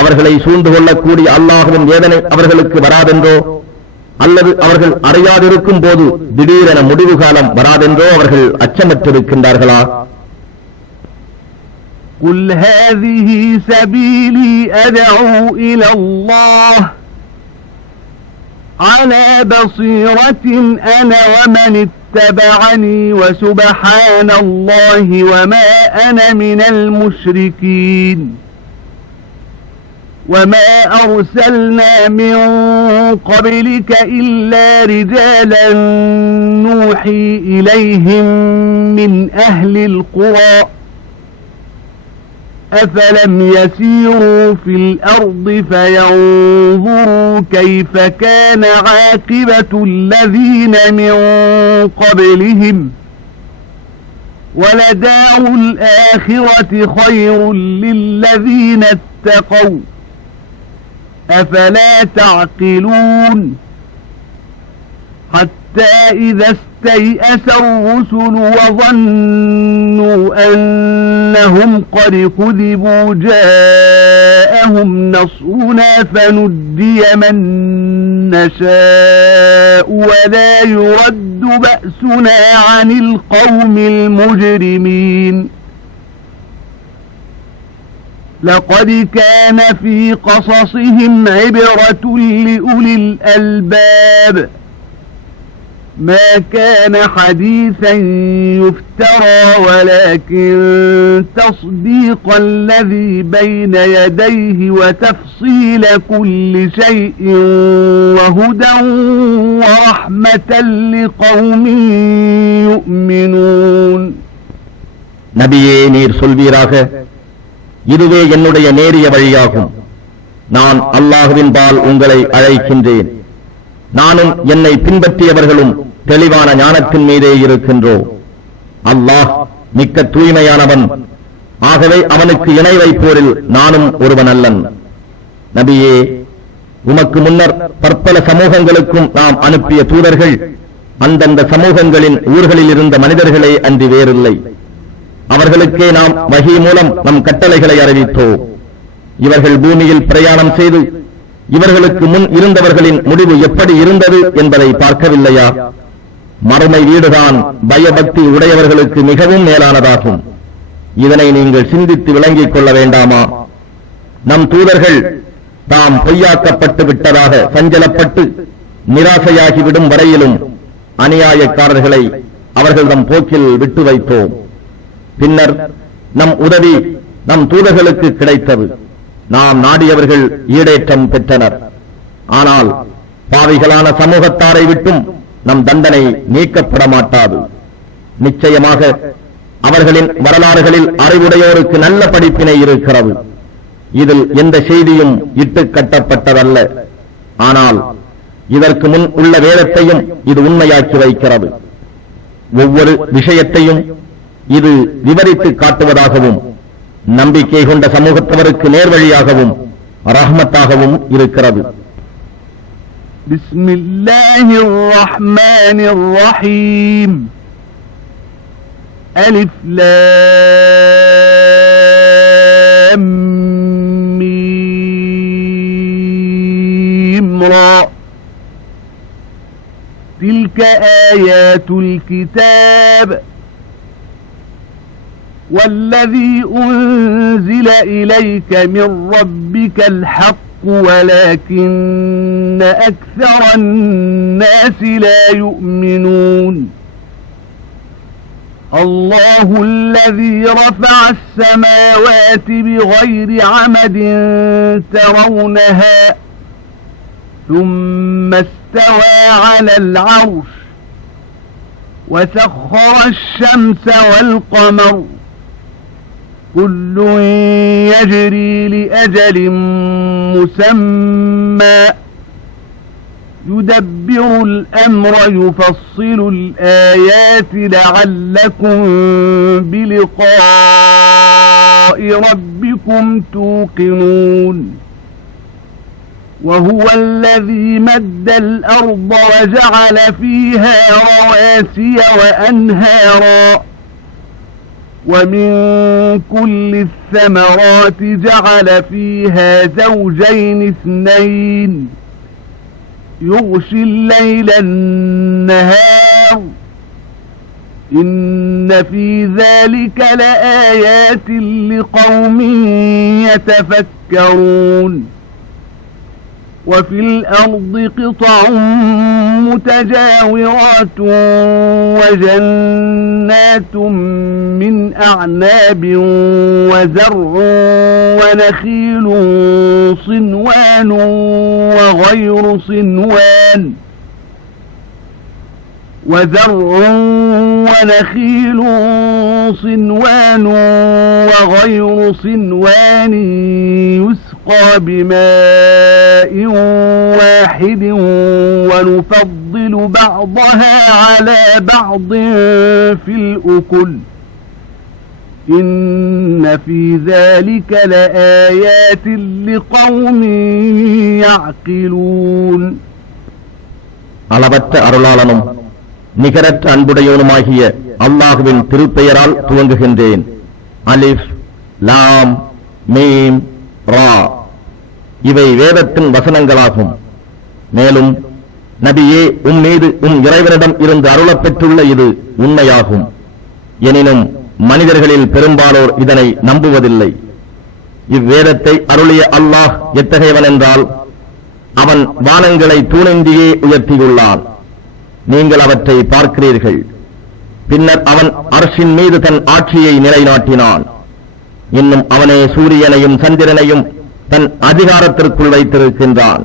அவர்களை சூழ்ந்து கொள்ளக்கூடிய அல்லாஹுவின் வேதனை அவர்களுக்கு வராதென்றோ அல்லது அவர்கள் அறியாதிருக்கும் போது திடீரென முடிவு காலம் வராதென்றோ அவர்கள் அச்சமற்றிருக்கின்றார்களா? قل هذه سبيلي أدعو إلى الله على بصيرة أنا ومن اتبعني وسبحان الله وما أنا من المشركين وما أرسلنا من قبلك إلا رجالا نوحي إليهم من أهل القرى أفلم يسيروا في الأرض فينظروا كيف كان عاقبة الذين من قبلهم ولدار الآخرة خير للذين اتقوا أفلا تعقلون حتى إذا استيأس الرسل وظنوا أنهم قد كذبوا جاءهم نصرنا فنجي من نشاء ولا يرد بأسنا عن القوم المجرمين لقد كان في قصصهم عبرة لأولي الألباب ما كان حديثا يفترى ولكن تصديق الذي بين يديه وتفصيل كل شيء وهدى ورحمة لقوم يؤمنون நபியே, நீர் சொல்வீராக, இதுவே என்னுடைய நேரிய வழியாகும். நான் அல்லாஹுவின் பால் உங்களை அழைக்கின்றேன். நானும் என்னை பின்பற்றியவர்களும் தெளிவான ஞானத்தின் மீதே இருக்கின்றோம். அல்லாஹ் மிக்க தூய்மையானவன். ஆகவே அவனுக்கு இணை வைப்போரில் நானும் ஒருவன் அல்லன். நபியே, உமக்கு முன்னர் பற்பல சமூகங்களுக்கும் நாம் அனுப்பிய தூதர்கள் அந்தந்த சமூகங்களின் ஊர்களில் இருந்த மனிதர்களே அன்றி வேறில்லை. அவர்களுக்கே நாம் வஹி மூலம் நம் கட்டளைகளை அறிவித்தோம். இவர்கள் பூமியில் பிரயாணம் செய்து இவர்களுக்கு முன் இருந்தவர்களின் முடிவு எப்படி இருந்தது என்பதை பார்க்கவில்லையா? மறுமை வீடுதான் பயபக்தி உடையவர்களுக்கு மிகவும் மேலானதாகும். இதனை நீங்கள் சிந்தித்து விளங்கிக் கொள்ள வேண்டாமா? நம் தூதர்கள் தாம் பொய்யாக்கப்பட்டு விட்டதாக சஞ்சலப்பட்டு நிராசையாகிவிடும் வரையிலும் அநியாயக்காரர்களை அவர்களிடம் போக்கில் விட்டு வைத்தோம். பின்னர் நம் உதவி நம் தூதர்களுக்கு கிடைத்தது. நாம் நாடியவர்கள் ஈடேற்றம் பெற்றனர். ஆனால் பாவிகளான சமூகத்தாரை விட்டும் நம் தண்டனை நீக்கப்பட மாட்டாது. நிச்சயமாக அவர்களின் வரலாறுகளில் அறிவுடையோருக்கு நல்ல படிப்பினை இருக்கிறது. இதில் எந்த செய்தியும் இட்டு கட்டப்பட்டதல்ல. ஆனால் இதற்கு முன் உள்ள வேதத்தையும் இது உண்மையாக்கி வைக்கிறது. ஒவ்வொரு விஷயத்தையும் இது விவரித்து காட்டுவதாகவும் நம்பிக்கை கொண்ட சமூகத்தவருக்கு நேர்வழியாகவும் ரஹ்மத்தாகவும் இருக்கிறது. பிஸ்மில்லாஹிர் ரஹ்மானிர் ரஹீம். அலிஃப் லாம் மீம் ரா. تلك آيات الكتاب والذي أنزل إليك من ربك الحق ولكن أكثر الناس لا يؤمنون. الله الذي رفع السماوات بغير عمد ترونها ثم استوى على العرش وسخر الشمس والقمر كل يجري لأجل مسمى يدبر الأمر يفصل الآيات لعلكم بلقاء ربكم توقنون. وهو الذي مد الأرض وجعل فيها رواسي وأنهارا ومن كل الثمرات جعل فيها زوجين اثنين يغشي الليل النهار إن في ذلك لآيات لقوم يتفكرون. وفي الأرض قطع متجاورات وجنات من أعناب وزرع ونخيل صنوان وغير صنوان ونخيل صنوان وغير صنوان يسقى بماء واحد ونفضل بعضها على بعض في الأكل إن في ذلك لآيات لقوم يعقلون. அளவற்ற அருளாளனும் நிகரற்ற அன்புடையவனுமாகிய அல்லாஹுவின் திருப்பெயரால் துவங்குகின்றேன். அலிஃப் லாம் மீம் ரா. இவை வேதத்தின் வசனங்களாகும். மேலும் நபியே, மீது இறைவனிடம் இருந்து அருளப் பெற்றுள்ள இது உண்மையாகும். எனினும் மனிதர்களில் பெரும்பாலோர் இதனை நம்புவதில்லை. இவ்வேதத்தை அருளிய அல்லாஹ் எத்தகையவன் என்றால், அவன் வானங்களை தூணிந்தியே உயர்த்தியுள்ளான். நீங்கள் அவற்றை பார்க்கிறீர்கள். பின்னர் அவன் அர்ஷின் மீது தன் ஆட்சியை நிலைநாட்டினான். இன்னும் அவனே சூரியனையும் சந்திரனையும் தன் அதிகாரத்திற்குள் வைத்திருக்கின்றான்.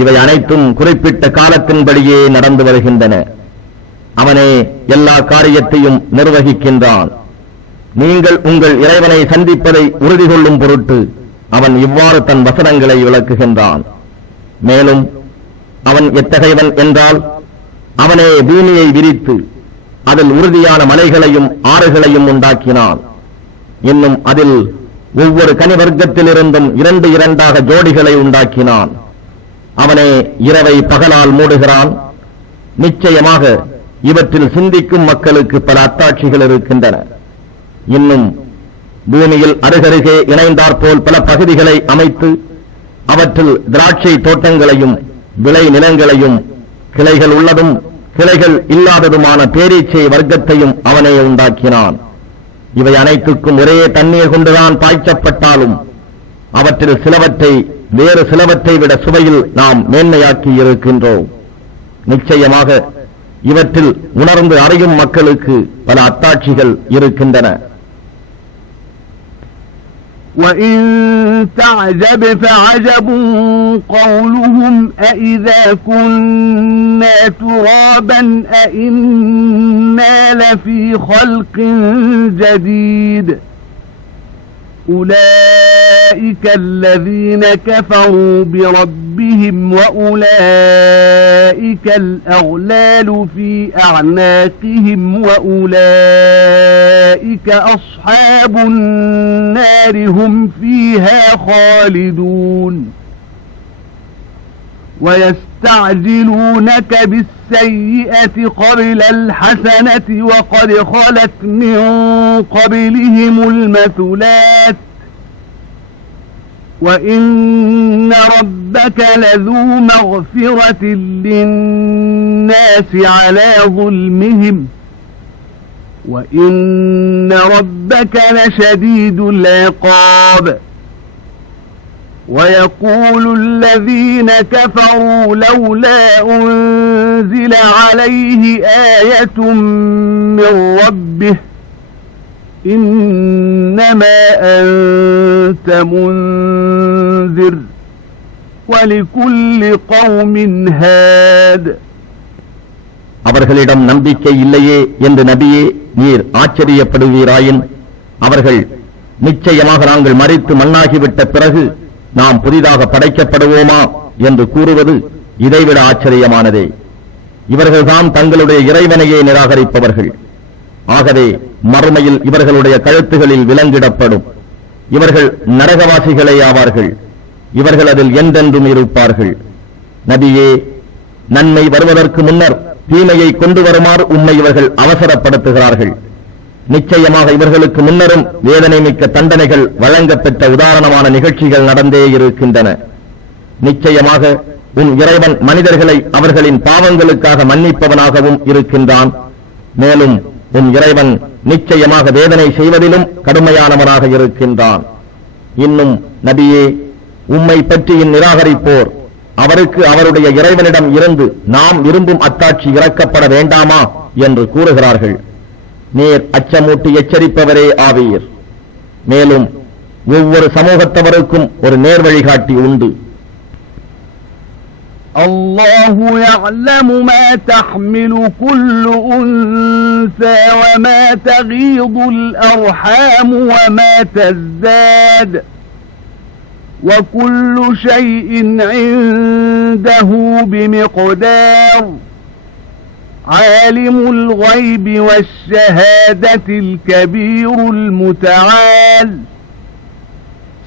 இவை அனைத்தும் குறிப்பிட்ட காலத்தின்படியே நடந்து வருகின்றன. அவனே எல்லா காரியத்தையும் நிர்வகிக்கின்றான். நீங்கள் உங்கள் இறைவனை சந்திப்பதை உறுதி கொள்ளும் பொருட்டு அவன் இவ்வாறு தன் வசனங்களை விளக்குகின்றான். மேலும் அவன் எத்தகையவன் என்றால், அவனே பூமியை விரித்து அதில் உறுதியான மலைகளையும் ஆறுகளையும் உண்டாக்கினான். இன்னும் அதில் ஒவ்வொரு கனிவர்க்கத்திலிருந்தும் 2 ஜோடிகளை உண்டாக்கினான். அவனே இரவை பகலால் மூடுகிறான். நிச்சயமாக இவற்றில் சிந்திக்கும் மக்களுக்கு பல அத்தாட்சிகள் இருக்கின்றன. இன்னும் பூமியில் அருகருகே இணைந்தாற்போல் பல பகுதிகளை அமைத்து அவற்றில் திராட்சை தோட்டங்களையும் விளை நிலங்களையும் கிளைகள் உள்ளதும் கிளைகள் இல்லாததுமான பேரீச்சை வர்க்கத்தையும் அவனே உண்டாக்கினான். இவை அனைத்துக்கும் ஒரே தண்ணீர் கொண்டுதான் பாய்ச்சப்பட்டாலும் அவற்றில் சிலவற்றை வேறு சிலவற்றை விட சுவையில் நாம் மேன்மையாக்கி இருக்கின்றோம். நிச்சயமாக இவற்றில் உணர்ந்து அறியும் மக்களுக்கு பல அத்தாட்சிகள் இருக்கின்றன. وإن تعجب فعجب قولهم أإذا كنا ترابا أإنا لفي خلق جديد أولئك الذين كفروا بربهم وأولئك الأغلال في أعناقهم وأولئك أصحاب النار هم فيها خالدون ويستعجلونك بالسيئة قبل الحسنة وقد خلت من قبلهم المثلات وإن ربك لذو مغفرة للناس على ظلمهم وإن ربك لشديد العقاب ويقول الذين كفروا لولا أنزل عليه آية من ربه إنما أنت منذر ولكل قوم هاد அவர்களிடம் நம்பிக்கை இல்லையே என்று நபியே நீர் ஆச்சரியப்படுவீராயின் அவர்கள் நிச்சயமாக நாங்கள் மரித்து மண்ணாகிவிட்ட பிறகு நாம் புதிதாக படைக்கப்படுவோமா என்று கூறுவது இதைவிட ஆச்சரியமானதே. இவர்கள்தான் தங்களுடைய இறைவனையே நிராகரிப்பவர்கள். ஆகவே மறுமையில் இவர்களுடைய கழுத்துகளில் விலங்கிடப்படும். இவர்கள் நரகவாசிகளே ஆவார்கள். இவர்கள் அதில் என்றென்றும் இருப்பார்கள். நபியே, நன்மை வருவதற்கு முன்னர் தீமையை கொண்டு வருமாறு உம்மை இவர்கள் அவசரப்படுத்துகிறார்கள். நிச்சயமாக இவர்களுக்கு முன்னரும் வேதனை மிக்க தண்டனைகள் வழங்கப்பெற்ற உதாரணமான நிகழ்ச்சிகள் நடந்தே இருக்கின்றன. நிச்சயமாக உன் இறைவன் மனிதர்களை அவர்களின் பாவங்களுக்காக மன்னிப்பவனாகவும் இருக்கின்றான். மேலும் உன் இறைவன் நிச்சயமாக வேதனை செய்வதிலும் கடுமையானவனாக இருக்கின்றான். இன்னும் நபியே, உம்மை பற்றி நிராகரிப்போர் அவருக்கு அவருடைய இறைவனிடம் இருந்து நாம் விரும்பும் அத்தாட்சி இறக்கப்பட வேண்டாமா என்று கூறுகிறார்கள். நீர் அச்சமூட்டி எச்சரிப்பவரே ஆவீர். மேலும் ஒவ்வொரு சமூகத்தவருக்கும் ஒரு நேர்வழிகாட்டி உண்டு. அல்லாஹு يعلم ما تحمل كل أنثى وما تغيض الأرحام وما تزداد وكل شيء عنده بمقدار عالم الغيب والشهادة الكبير المتعال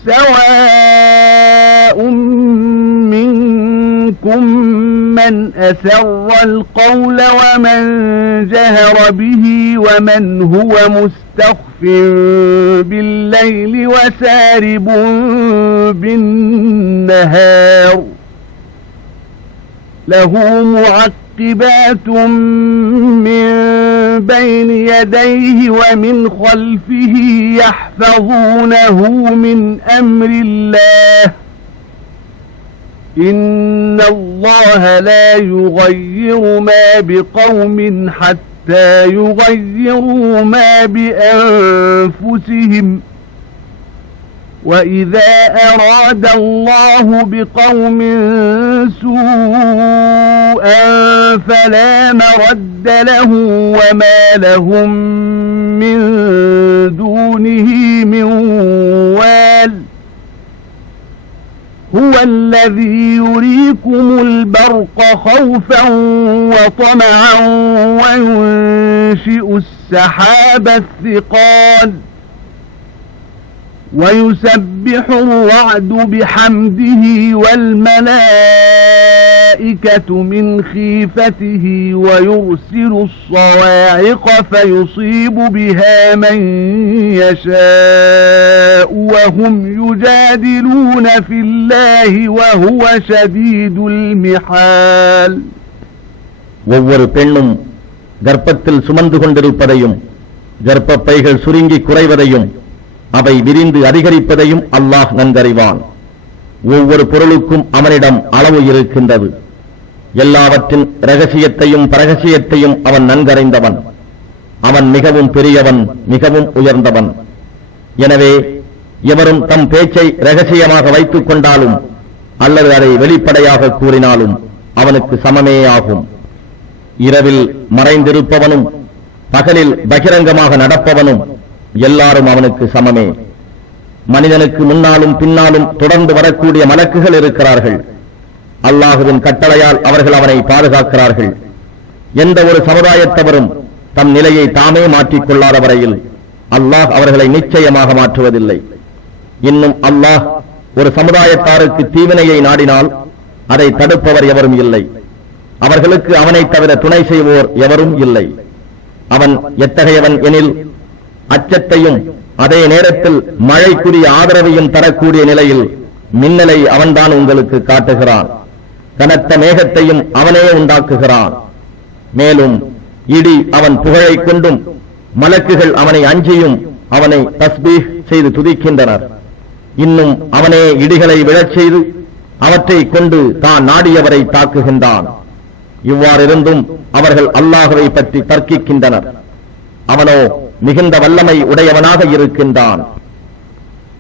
سواء منكم من أسر القول ومن جهر به ومن هو مستخف بالليل وسارب بالنهار له معقبات من بين يديه ومن خلفه يحفظونه من أمر الله إن الله لا يغير ما بقوم حتى يغيروا ما بأنفسهم وإذا أراد الله بقوم سوءا فلا مرد له وما لهم من دونه من وال هو الذي يريكم البرق خوفا وطمعا وينشئ السحاب الثقال ويسبح الرعد بحمده والملائكة من خيفته ويرسل الصواعق فيصيب بها من يشاء وهم يجادلون في الله وهو شديد المحال. ஒவ்வொரு பெண்ணும் கர்ப்பத்தில் சுமந்து கொண்டிருப்பதையும் கர்ப்பப்பைகள் சுருங்கி குறைவதையும் அவை விரிந்து அதிகரிப்பதையும் அல்லாஹ் நன்கறிவான். ஒவ்வொரு பொருளுக்கும் அவனிடம் அளவு இருக்கின்றது. எல்லாவற்றின் இரகசியத்தையும் பரகசியத்தையும் அவன் நன்கறிந்தவன். அவன் மிகவும் பெரியவன், மிகவும் உயர்ந்தவன். எனவே எவரும் தம் பேச்சை இரகசியமாக வைத்துக் கொண்டாலும் அல்லது அதை வெளிப்படையாக கூறினாலும் அவனுக்கு சமமே ஆகும். இரவில் மறைந்திருப்பவனும் பகலில் பகிரங்கமாக நடப்பவனும் எல்லாரும் அவனுக்கு சமமே. மனிதனுக்கு முன்னாலும் பின்னாலும் தொடர்ந்து வரக்கூடிய மலக்குகள் இருக்கிறார்கள். அல்லாஹுவின் கட்டளையால் அவர்கள் அவனை பாதுகாக்கிறார்கள். எந்த ஒரு சமுதாயத்தவரும் தம் நிலையை தாமே மாற்றிக் கொள்ளாத வரையில் அல்லாஹ் அவர்களை நிச்சயமாக மாற்றுவதில்லை. இன்னும் அல்லாஹ் ஒரு சமுதாயத்தாருக்கு தீவினையை நாடினால் அதை தடுப்பவர் எவரும் இல்லை. அவர்களுக்கு அவனை தவிர துணை செய்வோர் எவரும் இல்லை. அவன் எத்தகையவன் எனில் அச்சத்தையும் அதே நேரத்தில் மழைக்குரிய ஆதரவையும் தரக்கூடிய நிலையில் மின்னலை அவன்தான் உங்களுக்கு காட்டுகிறான். கனத்த மேகத்தையும் அவனே உண்டாக்குகிறான். மேலும் இடி அவன் புகழை கொண்டும் மலக்குகள் அவனை அஞ்சியும் அவனை தஸ்பீஹ் செய்து துதிக்கின்றனர். இன்னும் அவனே இடிகளை விழச் செய்து அவற்றை கொண்டு தான் நாடியவரை தாக்குகின்றான். இவ்வாறிருந்தும் அவர்கள் அல்லாஹ்வை பற்றி தர்க்கிக்கின்றனர். அவனோ மிகுந்த வல்லமை உடையவனாக இருக்கின்றான்.